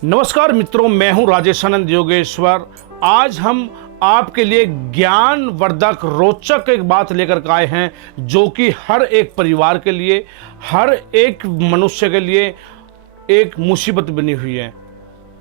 नमस्कार मित्रों, मैं हूं राजेशानंद योगेश्वर। आज हम आपके लिए ज्ञानवर्धक रोचक एक बात लेकर के आए हैं जो कि हर एक परिवार के लिए, हर एक मनुष्य के लिए एक मुसीबत बनी हुई है।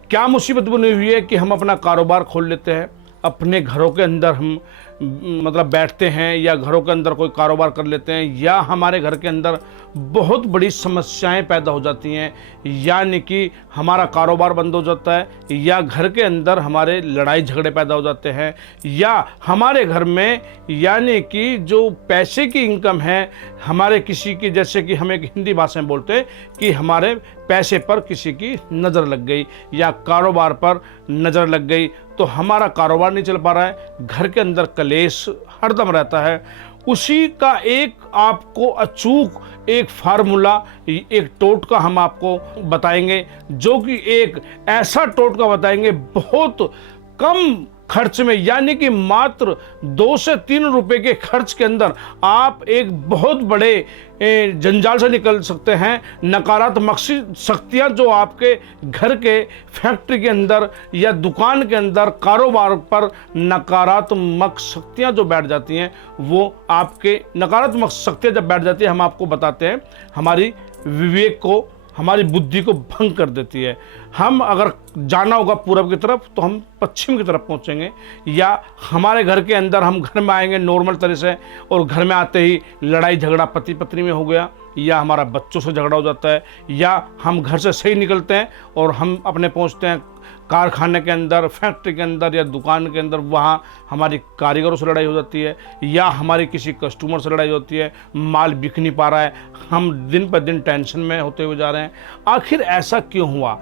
क्या मुसीबत बनी हुई है कि हम अपना कारोबार खोल लेते हैं, अपने घरों के अंदर हम बैठते हैं या घरों के अंदर कोई कारोबार कर लेते हैं, या हमारे घर के अंदर बहुत बड़ी समस्याएं पैदा हो जाती हैं, यानी कि हमारा कारोबार बंद हो जाता है, या घर के अंदर हमारे लड़ाई झगड़े पैदा हो जाते हैं, या हमारे घर में यानी कि जो पैसे की इनकम है हमारे किसी की, जैसे कि हम एक हिंदी भाषा में बोलते हैं कि हमारे पैसे पर किसी की नज़र लग गई या कारोबार पर नज़र लग गई, तो हमारा कारोबार नहीं चल पा रहा है, घर के अंदर कलेश हरदम रहता है। उसी का एक आपको अचूक एक फार्मूला, एक टोटका हम आपको बताएंगे, जो कि एक ऐसा टोटका बताएंगे बहुत कम खर्च में, यानी कि मात्र 2 से 3 रुपए के खर्च के अंदर आप एक बहुत बड़े जंजाल से निकल सकते हैं। नकारात्मक शक्तियां जो आपके घर के फैक्ट्री के अंदर या दुकान के अंदर कारोबार पर नकारात्मक शक्तियां जो बैठ जाती हैं, वो आपके नकारात्मक शक्तियां जब बैठ जाती है, हम आपको बताते हैं, हमारी विवेक को, हमारी बुद्धि को भंग कर देती है। हम अगर जाना होगा पूरब की तरफ तो हम पश्चिम की तरफ पहुंचेंगे, या हमारे घर के अंदर हम घर में आएंगे नॉर्मल तरह से और घर में आते ही लड़ाई झगड़ा पति पत्नी में हो गया, या हमारा बच्चों से झगड़ा हो जाता है, या हम घर से सही निकलते हैं और हम अपने पहुंचते हैं कारखाने के अंदर, फैक्ट्री के अंदर या दुकान के अंदर, वहाँ हमारी कारीगरों से लड़ाई हो जाती है, या हमारी किसी कस्टमर से लड़ाई होती है, माल बिक नहीं पा रहा है, हम दिन पर दिन टेंशन में होते हुए जा रहे हैं। आखिर ऐसा क्यों हुआ?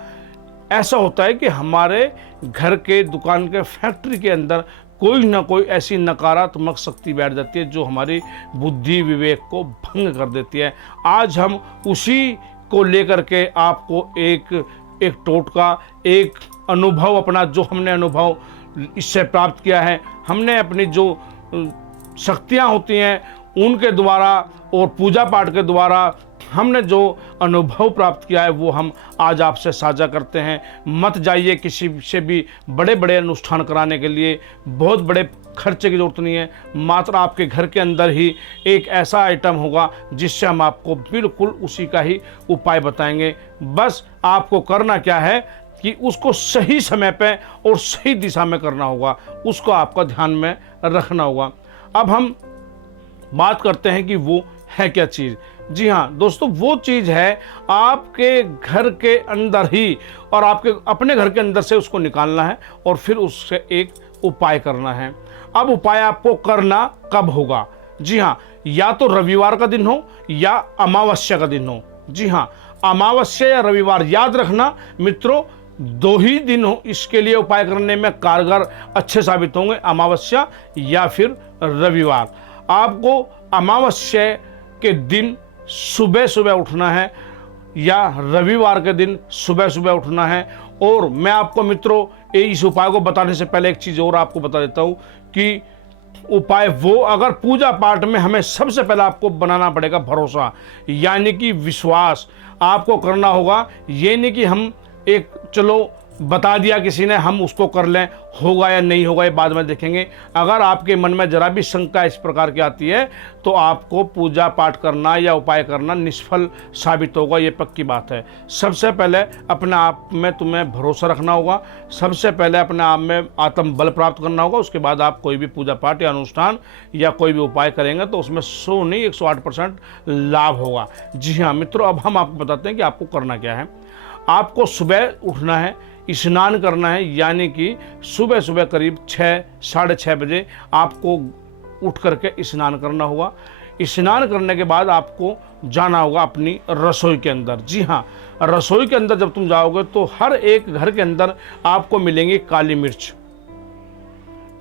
ऐसा होता है कि हमारे घर के, दुकान के, फैक्ट्री के अंदर कोई ना कोई ऐसी नकारात्मक शक्ति बैठ जाती है जो हमारी बुद्धि विवेक को भंग कर देती है। आज हम उसी को लेकर के आपको एक टोटका, एक अनुभव, अपना जो हमने अनुभव इससे प्राप्त किया है, हमने अपनी जो शक्तियाँ होती हैं उनके द्वारा और पूजा पाठ के द्वारा हमने जो अनुभव प्राप्त किया है, वो हम आज आपसे साझा करते हैं। मत जाइए किसी से भी बड़े बड़े अनुष्ठान कराने के लिए, बहुत बड़े खर्चे की जरूरत नहीं है। मात्र आपके घर के अंदर ही एक ऐसा आइटम होगा जिससे हम आपको बिल्कुल उसी का ही उपाय बताएंगे। बस आपको करना क्या है कि उसको सही समय पे और सही दिशा में करना होगा, उसको आपका ध्यान में रखना होगा। अब हम बात करते हैं कि वो है क्या चीज़। जी हाँ दोस्तों, वो चीज़ है आपके घर के अंदर ही, और आपके अपने घर के अंदर से उसको निकालना है और फिर उससे एक उपाय करना है। अब उपाय आपको करना कब होगा? जी हाँ, या तो रविवार का दिन हो या अमावस्या का दिन हो। जी हाँ, अमावस्या या रविवार, याद रखना मित्रों, 2 ही दिन हो इसके लिए उपाय करने में कारगर अच्छे साबित होंगे, अमावस्या या फिर रविवार। आपको अमावस्या के दिन सुबह सुबह उठना है या रविवार के दिन सुबह सुबह उठना है। और मैं आपको मित्रों इस उपाय को बताने से पहले एक चीज़ और आपको बता देता हूँ कि उपाय वो, अगर पूजा पाठ में हमें सबसे पहले आपको बनाना पड़ेगा भरोसा, यानी कि विश्वास आपको करना होगा। ये नहीं कि हम एक चलो बता दिया किसी ने, हम उसको कर लें, होगा या नहीं होगा ये बाद में देखेंगे। अगर आपके मन में जरा भी शंका इस प्रकार की आती है तो आपको पूजा पाठ करना या उपाय करना निष्फल साबित होगा, ये पक्की बात है। सबसे पहले अपने आप में तुम्हें भरोसा रखना होगा, सबसे पहले अपने आप में आत्म बल प्राप्त करना होगा। उसके बाद आप कोई भी पूजा पाठ या अनुष्ठान या कोई भी उपाय करेंगे तो उसमें 100 नहीं 108% लाभ होगा। जी हाँ मित्रों, अब हम आपको बताते हैं कि आपको करना क्या है। आपको सुबह उठना है, स्नान करना है, यानी कि सुबह सुबह करीब 6, साढ़े 6 बजे आपको उठ करके स्नान करना होगा। स्नान करने के बाद आपको जाना होगा अपनी रसोई के अंदर। जी हाँ, रसोई के अंदर जब तुम जाओगे तो हर एक घर के अंदर आपको मिलेंगी काली मिर्च।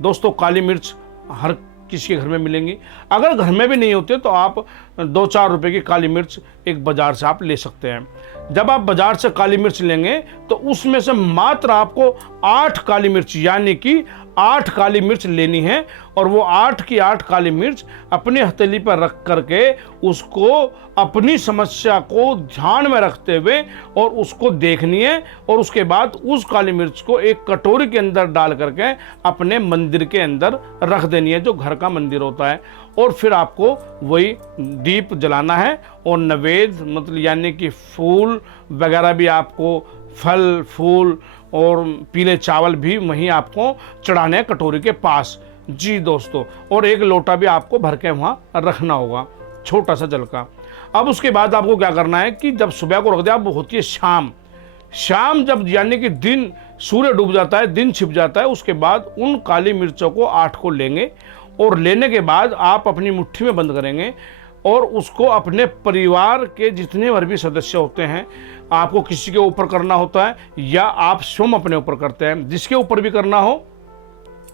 दोस्तों, काली मिर्च हर किसी के घर में मिलेंगी। अगर घर में भी नहीं होते तो आप 2-4 रुपए की काली मिर्च एक बाजार से आप ले सकते हैं। जब आप बाजार से काली मिर्च लेंगे तो उसमें से मात्र आपको 8 काली मिर्च, यानी कि 8 काली मिर्च लेनी है और वो 8 की 8 काली मिर्च अपनी हथेली पर रख करके उसको अपनी समस्या को ध्यान में रखते हुए और उसको देखनी है, और उसके बाद उस काली मिर्च को एक कटोरी के अंदर डाल करके अपने मंदिर के अंदर रख देनी है, जो घर का मंदिर होता है। और फिर आपको वही दीप जलाना है और नैवेद्य मतलब यानी कि फूल वगैरह भी, आपको फल फूल और पीले चावल भी वहीं आपको चढ़ाने हैं कटोरी के पास। जी दोस्तों, और एक लोटा भी आपको भर के वहाँ रखना होगा, छोटा सा जल का। अब उसके बाद आपको क्या करना है कि जब सुबह को रख दिया, अब होती है शाम। शाम जब यानी कि दिन सूर्य डूब जाता है, दिन छिप जाता है, उसके बाद उन काली मिर्चों को 8 को लेंगे और लेने के बाद आप अपनी मुट्ठी में बंद करेंगे और उसको अपने परिवार के जितने भर भी सदस्य होते हैं, आपको किसी के ऊपर करना होता है या आप स्वयं अपने ऊपर करते हैं, जिसके ऊपर भी करना हो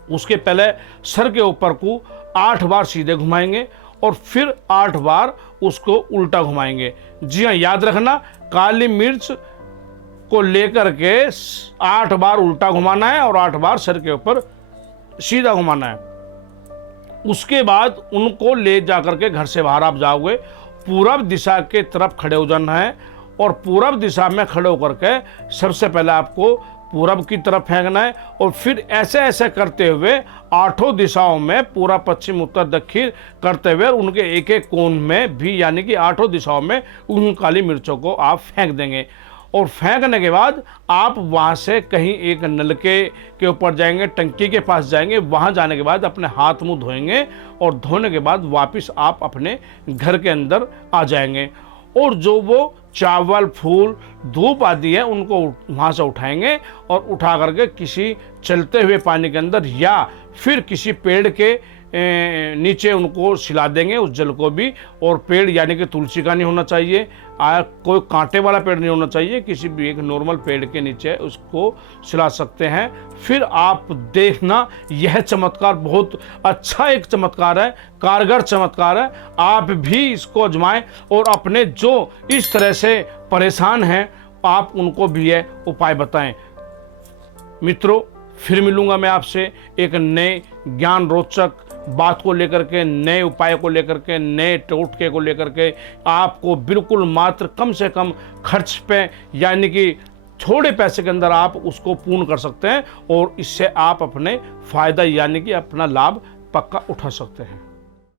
उसके पहले सर के ऊपर को 8 बार सीधे घुमाएंगे और फिर 8 बार उसको उल्टा घुमाएंगे। जी हाँ, याद रखना, काली मिर्च को लेकर के 8 बार उल्टा घुमाना है और 8 बार सर के ऊपर सीधा घुमाना है। उसके बाद उनको ले जाकर के घर से बाहर आप जाओगे, पूरब दिशा के तरफ खड़े हो जाना है और पूरब दिशा में खड़े होकर के सबसे पहले आपको पूरब की तरफ फेंकना है और फिर ऐसे ऐसे करते हुए 8 दिशाओं में, पूरब पश्चिम उत्तर दक्षिण करते हुए उनके एक एक कोण में भी यानी कि 8 दिशाओं में उन काली मिर्चों को आप फेंक देंगे। और फेंकने के बाद आप वहाँ से कहीं एक नलके के ऊपर जाएंगे, टंकी के पास जाएंगे, वहाँ जाने के बाद अपने हाथ मुंह धोएंगे और धोने के बाद वापस आप अपने घर के अंदर आ जाएंगे। और जो वो चावल फूल धूप आदि है उनको वहाँ से उठाएंगे और उठा करके किसी चलते हुए पानी के अंदर या फिर किसी पेड़ के नीचे उनको सिला देंगे उस जल को भी। और पेड़ यानी कि तुलसी का नहीं होना चाहिए, कोई कांटे वाला पेड़ नहीं होना चाहिए, किसी भी एक नॉर्मल पेड़ के नीचे उसको सिला सकते हैं। फिर आप देखना, यह चमत्कार बहुत अच्छा एक चमत्कार है, कारगर चमत्कार है। आप भी इसको आजमाएं और अपने जो इस तरह से परेशान हैं आप उनको भी यह उपाय बताएं। मित्रों, फिर मिलूंगा मैं आपसे एक नए ज्ञान रोचक बात को लेकर के, नए उपाय को लेकर के, नए टोटके को लेकर के, आपको बिल्कुल मात्र कम से कम खर्च पे यानी कि थोड़े पैसे के अंदर आप उसको पूर्ण कर सकते हैं और इससे आप अपने फायदा यानी कि अपना लाभ पक्का उठा सकते हैं।